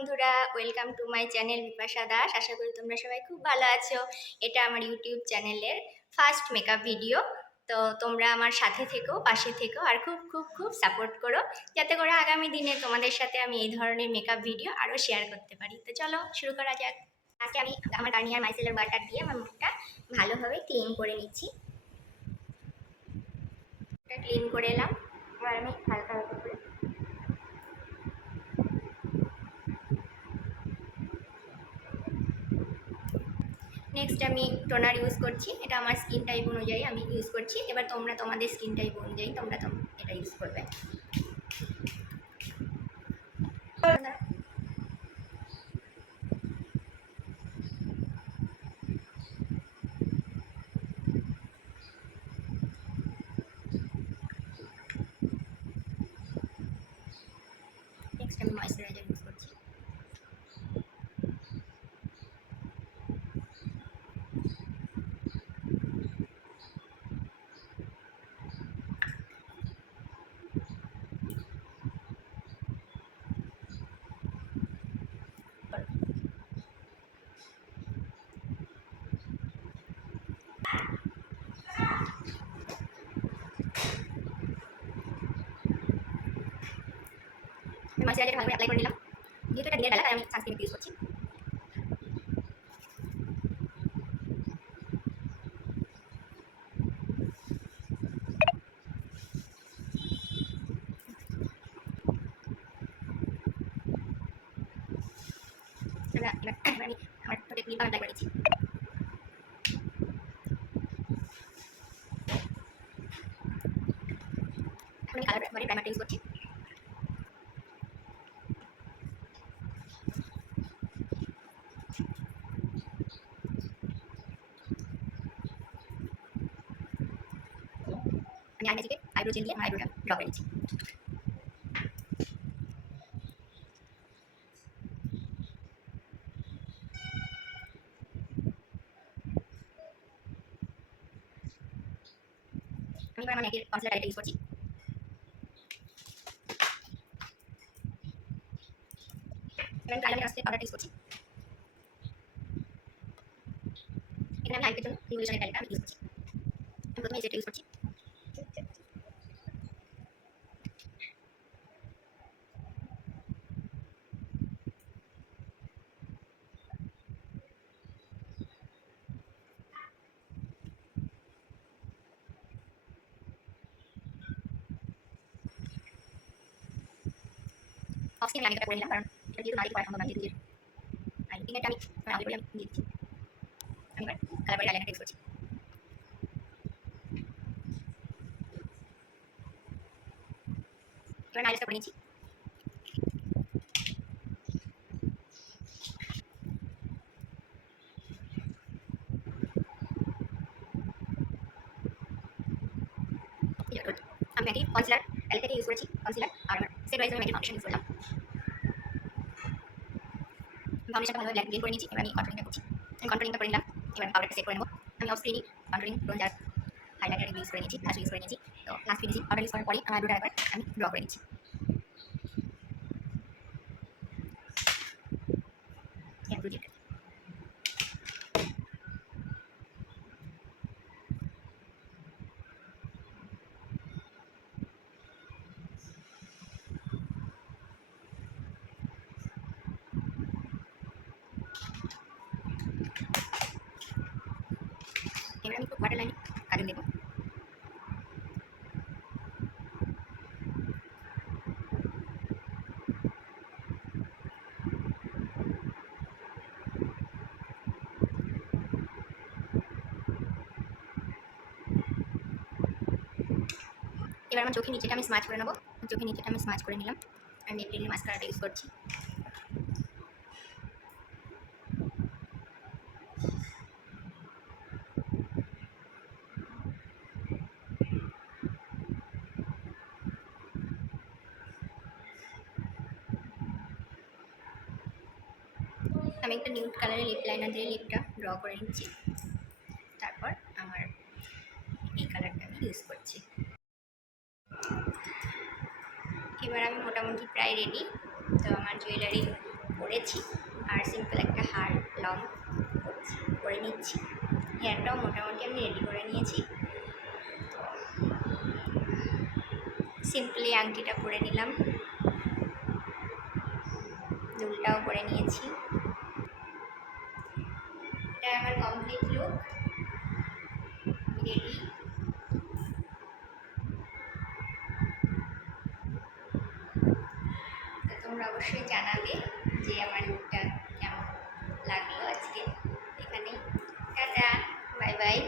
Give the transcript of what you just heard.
বন্ধুরা, welcome to my channel Bipasha Das. আশা করি তোমরা সবাই খুব ভালো আছো। এটা আমার ইউটিউব চ্যানেলের ফার্স্ট মেকআপ ভিডিও। তো তোমরা আমার সাথে থেকো, পাশে থেকো, আর খুব খুব খুব সাপোর্ট করো, যাতে করে আগামী দিনে তোমাদের সাথে আমি এই ধরনের মেকআপ ভিডিও আরও শেয়ার করতে পারি। তো চলো শুরু করা যাক। আজকে আমি আমার গার্নিয়ার মাইসেলের বাটার দিয়ে আমার মুখটা ভালোভাবে ক্লিন করে নিচ্ছি। ক্লিন করে এলাম, এবার আমি হালকা হালকা করে নেক্সট আমি টোনার ইউজ করছি। এটা আমার স্কিন টাইপ অনুযায়ী আমি ইউজ করছি। এবার তোমরা তোমাদের স্কিন টাইপ অনুযায়ী তোমরা এটা ইউজ করবে। নেক্সট আমি ময়েশ্চারাইজার ইউজ করছি। ময়েশ্চারাইজার ভালো করে অ্যাপ্লাই করে নিলাম। যেহেতু এটা দিনের বেলা তাই আমি সানস্ক্রিন ইউজ করছি। আমি আমার ঠোঁটে ক্রিম অ্যাপ্লাই করেছি। এখন আমি কালার বডি প্রাইমারটা ইউজ করছি। আমি আগে থেকে আইব্রো জেল দিয়ে আমার আইব্রোটা ড্র করে নিচ্ছি। আমি এবার আমার ম্যাকের কনসিলার আইটা ইউজ করছি। এবার আমি কালারের কাছে পাউডারটা ইউজ করছি। এখানে আমি হাইলাইটের জন্য রিভলিউশনের প্যালেটটা আমি ইউজ করছি। আমি প্রথমে এই সেটটা ইউজ করছি। অফ স্ক্রিন আমি আইটা করে নিলাম, কারণ এটা যেহেতু নারী করা সম্ভব না, যেহেতু আইলিংটা আমি আগে করে আমি দিয়ে দিচ্ছি। আমি এবার কালার বডি আইলাইনারটা ইউজ করছি। এবার আইলাইনারটা করে নিচ্ছি। আমি ম্যাকি কনসিলার প্যালেট থেকে ইউজ করেছি কনসিলার, আর সেট ওয়াইজ আমি ম্যাকি ফাউন্ডেশন ইউজ করলাম। ফাউন্ডেশনটা ভালোভাবে ব্লেন্ড করে নিচ্ছি। এবার আমি কন্ট্রোলিংটা করছি। আমি কন্ট্রোলিংটা করে নিলাম। এবার পাউডারটা সেট করে নেবো। আমি অফ স্ক্রিনই কন্ট্রোলিং ব্রোঞ্জার হাইলাইটার ইউজ করে নিচ্ছি, ব্লাশ ইউজ করে নিচ্ছি। তো লাস্ট ফিনিশিং পাউডার ইউজ করার পরেই আমার আইব্রোটা একবার আমি ড্র করে নিচ্ছি। এবার আমি ওয়াটার লাইনে কাজল দেবো। এবার আমার চোখের নিচেটা আমি স্মাচ করে নেবো। চোখের নিচেটা আমি স্মাচ করে নিলাম। আর মেবলিনের মাস্কারাটা ইউজ করছি। আমি একটা নিউড কালারের লিপ লাইনার দিয়ে লিপটা ড্র করে নিচ্ছি। তারপর আমার এই কালারটা আমি ইউজ করছি। এবার আমি মোটামুটি প্রায় রেডি। তো আমার জুয়েলারি পরেছি, আর সিম্পল একটা হার লং করে নিচ্ছি। হেয়ারটাও মোটামুটি আমি রেডি করে নিয়েছি। সিম্পলি আংটিটা পরে নিলাম, দুলটাও করে নিয়েছি। এটা আমার কমপ্লিট লুক, রেডি। তো তোমরা অবশ্যই জানাবে যে আমার লুকটা কেমন লাগলো আজকে। এখানেই টাটা, বাই বাই।